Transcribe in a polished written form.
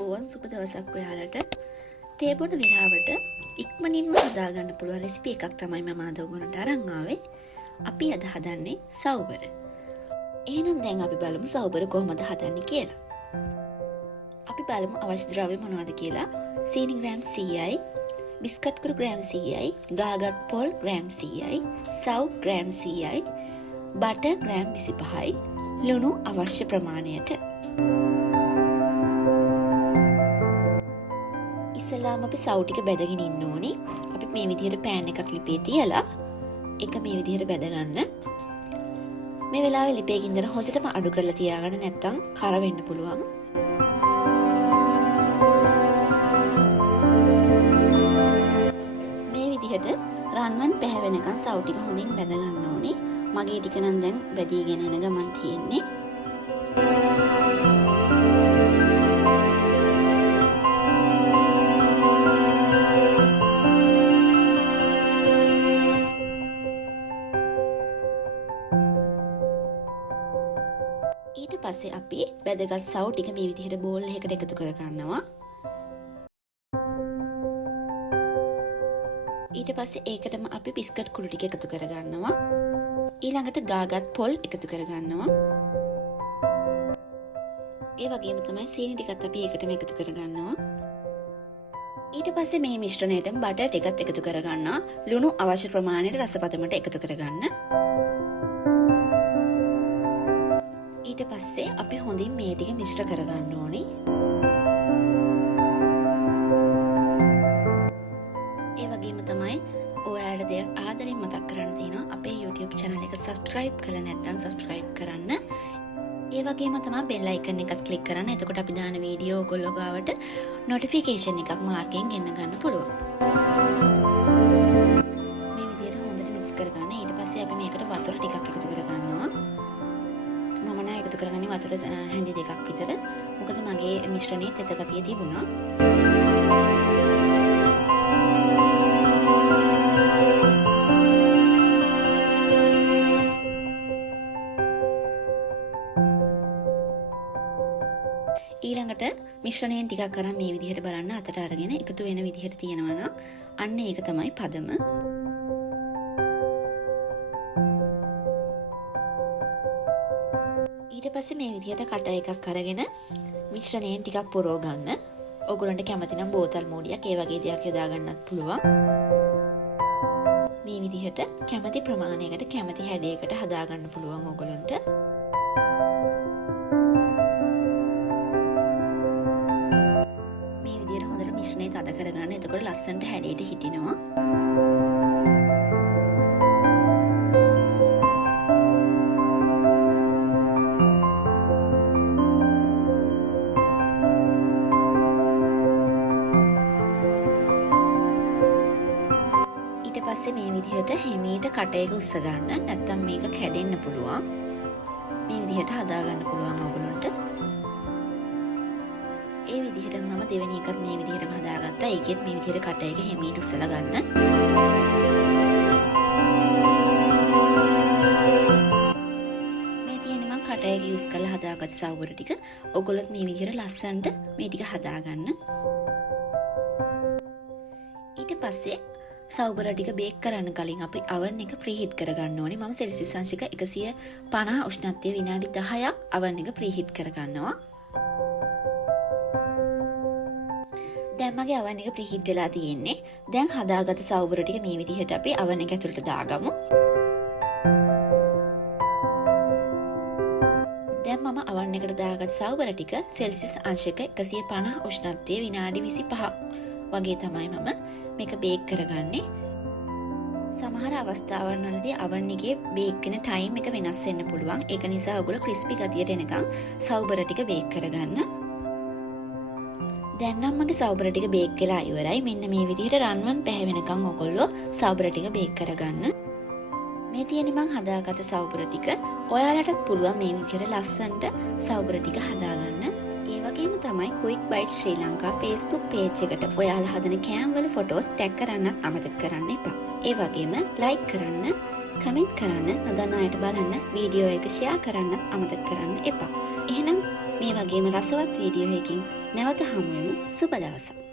අයිබෝවන් සුබ දවසක් ඔයාලට. තේ බොන වෙලාවට ඉක්මනින්ම හදාගන්න පුළුවන් රෙසිපි එකක් තමයි මම අද ඔයගොල්ලන්ට අරන් ආවේ. අපි අද හදන්නේ සව්බර. එහෙනම් දැන් අපි බලමු සව්බර කොහොමද හදන්නේ කියලා. අපි බලමු අවශ්‍ය ද්‍රව්‍ය මොනවද කියලා. සීනි ග්‍රෑම් 100යි, බිස්කට් කුරු ග්‍රෑම් 100යි, ගාගත් පොල් ග්‍රෑම් 100යි, සව් ග්‍රෑම් 100යි, බටර් ග්‍රෑම් 25යි, ලුණු අවශ්‍ය ප්‍රමාණයට. ඉස්සෙල්ලාම අපි සව් ටික බැදගෙන ඉන්න ඕනි. අපි මේ විදිහට පෑන් එකක් ලිපේ තියලා ඒක මේ විදිහට බැද ගන්න. මේ වෙලාවේ ලිපේ ගින්දර හොඳටම අඩු කරලා තියාගන්න, නැත්නම් කර වෙන්න පුළුවන්. මේ විදිහට රන්වන් පැහැවෙනකන් සව් ටික හොඳින් බැද ගන්න ඕනි. මගේ ටික නම් දැන් බැදීගෙන එන ගමන් තියෙන්නේ. ඊට පස්සේ අපි බැදගත් සව් ටික මේ විදිහට බෝල් එකකට එකතු කර ගන්නවා. ඊට පස්සේ ඒකටම අපි බිස්කට් කුඩු ටික එකතු කර ගන්නවා. ඊළඟට ගාගත් පොල් එකතු කර ගන්නවා. ඒ වගේම තමයි සීනි ටිකත් අපි ඒකටම එකතු කර ගන්නවා. ඊට පස්සේ මේ මිශ්‍රණයට බටර් ටිකත් එකතු කර ගන්නවා. ලුණු අවශ්‍ය ප්‍රමාණයට රසපතමට එකතු කර ගන්න. ඊට පස්සේ අපි හොඳින් මේ ටික මිශ්‍ර කරගන්න ඕනේ. ඒ වගේම තමයි ඔයාලට දෙයක් ආදරෙන් මතක් කරන්න තියෙනවා. අපේ YouTube channel එක subscribe කරලා නැත්නම් subscribe කරන්න. ඒ වගේම තමයි bell icon එකත් click කරන්න. එතකොට අපි දාන වීඩියෝ ඔයගොල්ලෝ ගාවට notification එකක් මාර්ගයෙන් ගෙන්න ගන්න පුළුවන්. මේ විදිහට හොඳට mix කරගන්න. ඊට පස්සේ අපි මේකට වතුර ටිකක් එකතු කරගන්නවා. එකතු කරගන්නේ වතුර හැඳි දෙකක් විතර. මොකද මගේ මිශ්‍රණයේ තෙත ගතිය තිබුණා. ඊළඟට මිශ්‍රණයෙන් ටිකක් අරන් මේ විදිහට බලන්න අතට අරගෙන එකතු වෙන විදිහට තියෙනවා නම් අන්න ඒක තමයි පදම. ඊට පස්සේ මේ විදිහට කට එකක් අරගෙන මිශ්‍රණයෙන් ටිකක් පොරව ගන්න. ඔයගොල්ලන්ට කැමති නම් බෝතල් මූඩියක් ඒ වගේ දෙයක් යොදා ගන්නත් පුළුවන්. මේ විදිහට කැමති ප්‍රමාණයකට කැමති හැඩයකට හදා ගන්න පුළුවන් ඔයගොල්ලන්ට. මේ විදිහට හොඳට මිශ්‍රණය තද කරගන්න. එතකොට ලස්සනට හැඩයට හිටිනවා. පස්සේ මේ විදිහට හිමීට කට එක උස්ස ගන්න. නැත්තම් මේක කැඩෙන්න පුළුවන්. මේ විදිහට හදා ගන්න පුළුවන් ඔයගොල්ලන්ට. ඒ විදිහට මම දෙවෙනි එකත් මේ විදිහටම හදාගත්තා. ඒකෙත් මේ විදිහට කට එක හිමීට උස්සලා ගන්න. මේ තියෙන්නේ මම කට එක යූස් කරලා හදාගත්ත සව්වර ටික. ඔයගොල්ලොත් මේ විදිහට ලස්සනට මේ ටික හදා ගන්න. ඊට පස්සේ සව්බර ටික බේක් කරන්න කලින් අපි oven එක ප්‍රීහීට් කරගන්න ඕනේ. මම සෙල්සියස් අංශක 150 උෂ්ණත්වයේ විනාඩි 10ක් oven එක ප්‍රීහීට් කරගන්නවා. දැන් මගේ oven එක ප්‍රීහීට් වෙලා තියෙන්නේ. දැන් හදාගත්ත සව්බර ටික මේ විදිහට අපි oven එක ඇතුළට දාගමු. දැන් මම oven එකට දාගත්ත සව්බර ටික සෙල්සියස් අංශක 150 උෂ්ණත්වයේ විනාඩි 25ක් වගේ තමයි මම මේක බේක් කරගන්නේ. සමහර අවස්ථාවන් වලදී oven එකේ බේක් වෙන ටයිම් එක වෙනස් වෙන්න පුළුවන්. ඒක නිසා ඔයගොල්ලෝ ක්‍රිස්පි ගතියට එනකන් සව්බර ටික බේක් කරගන්න. දැන් නම් මගේ සව්බර ටික බේක් වෙලා ඉවරයි. මෙන්න මේ විදිහට රන්වන් පැහැවෙනකන් ඔයගොල්ලෝ සව්බර ටික බේක් කරගන්න. මේ තියෙන්නේ මං හදාගත්ත සව්බර ටික. ඔයාලටත් පුළුවන් මේ විදිහට ලස්සනට සව්බර ටික හදාගන්න. ඒ වගේම තමයි quick bite ශ්‍රී ලංකා Facebook page එකට ඔයාලා හදන කෑම වල ෆොටෝස් ටැග් කරන්නත් අමතක කරන්න එපා. ඒ වගේම like කරන්න, comment කරන්න, නොදන්න අයට බලන්න, වීඩියෝ එක share කරන්නත් අමතක කරන්න එපා. එහෙනම් මේ වගේම රසවත් වීඩියෝ එකකින් නැවත හමුවෙමු. සුබ දවසක්.